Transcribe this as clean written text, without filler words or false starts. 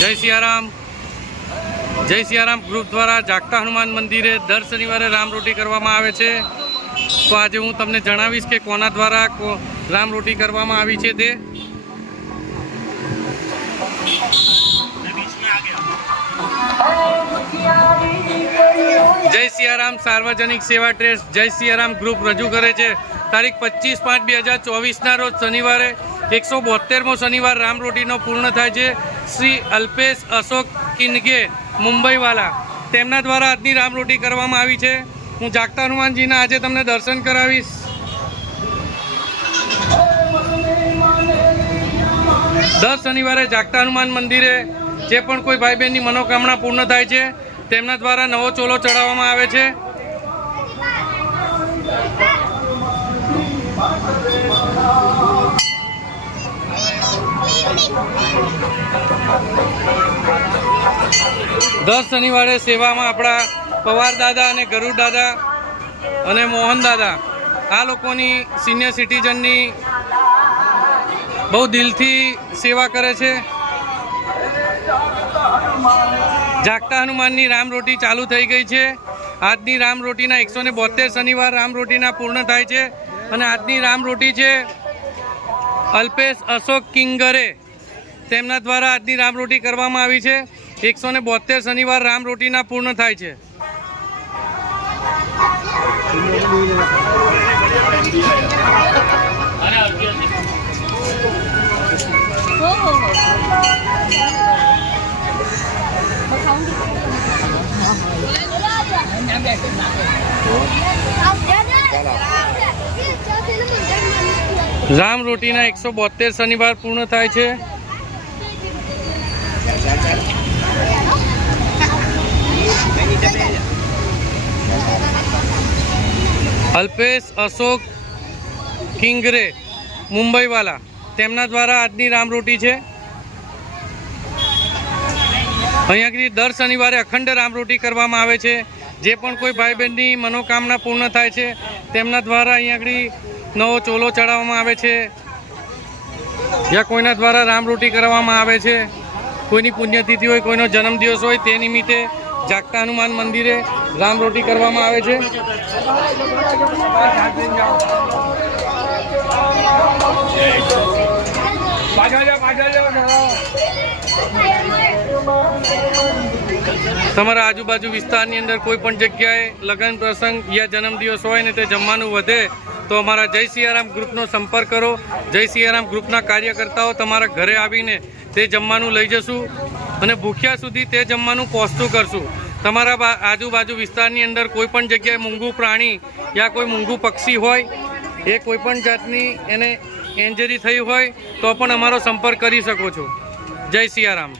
જય સિયારામ ગ્રુપ દ્વારા જાગતા હનુમાન મંદિરે દર શનિવારે રામરોટી કરવામાં આવે છે। તો આજે હું તમને જણાવીશ કે કોના દ્વારા રામરોટી કરવામાં આવી છે તે। જય સિયારામ સાર્વજનિક સેવા ટ્રસ્ટ જય સિયારામ ગ્રુપ રજૂ કરે છે તારીખ 25/5/2024ના રોજ શનિવારે 172મો શનિવાર રામરોટીનો પૂર્ણ થાય છે। શ્રી અલ્પેશ અશોક કિનગે મુંબઈવાલા તેમના દ્વારા આજની રામરોટી કરવામાં આવી છે। હું જાગતા હનુમાનજીના આજે તમને દર્શન કરાવીશ। દર શનિવારે જાગતા હનુમાન મંદિરે જે પણ કોઈ ભાઈ બહેનની મનોકામના પૂર્ણ થાય છે તેમના દ્વારા નવો ચોલો ચડાવવામાં આવે છે। દર શનિવારે સેવામાં આપણા પવાર દાદા અને ગરુડ દાદા અને મોહન દાદા આ લોકોની સિનિયર સિટીઝનની બહુ દિલથી સેવા કરે છે। જાગતા હનુમાનની રામરોટી ચાલુ થઈ ગઈ છે। આજની રામરોટીના 172 શનિવાર રામરોટીના પૂર્ણ થાય છે અને આજની રામરોટી છે અલ્પેશ અશોક કિંગરે તેમના દ્વારા આજની રામરોટી કરવામાં આવી છે। 172 શનિવાર રામરોટીના પૂર્ણ થાય છે। રામરોટીના 172 શનિવાર પૂર્ણ થાય છે। અલ્પેશ અશોક કિંગરે મુંબઈવાલા તેમના દ્વારા આજની રામરોટી છે। અહીંયા દર શનિવારે અખંડ રામરોટી કરવામાં આવે છે। જે પણ કોઈ ભાઈ બહેનની મનોકામના પૂર્ણ થાય છે તેમના દ્વારા અહીંયા નવો ચોલો ચડાવવામાં આવે છે યા કોઈના દ્વારા રામરોટી કરવામાં આવે છે। કોઈની પુણ્યતિથિ હોય, કોઈનો જન્મદિવસ હોય તે નિમિત્તે જાગતા હનુમાન મંદિરે રામરોટી કરવામાં આવે છે। તમારા આજુબાજુ વિસ્તારની અંદર કોઈ પણ જગ્યાએ લગ્ન પ્રસંગ યા જન્મદિવસ હોય ને તે જમવાનું વધે તો અમારા જય સિયારામ ગ્રુપનો સંપર્ક કરો। જય સિયારામ ગ્રુપના કાર્યકર્તાઓ તમારા ઘરે આવીને તે જમવાનું લઈ જશું અને ભૂખ્યા સુધી તે જમવાનું પહોંચતું કરશું। તમારા આજુબાજુ વિસ્તારની અંદર કોઈ પણ જગ્યાએ મૂંગું પ્રાણી યા કોઈ મૂંગું પક્ષી હોય, એ કોઈ પણ જાતની એને ઇન્જરી થઈ હોય તો પણ અમારો સંપર્ક કરી શકો છો। જય સિયારામ।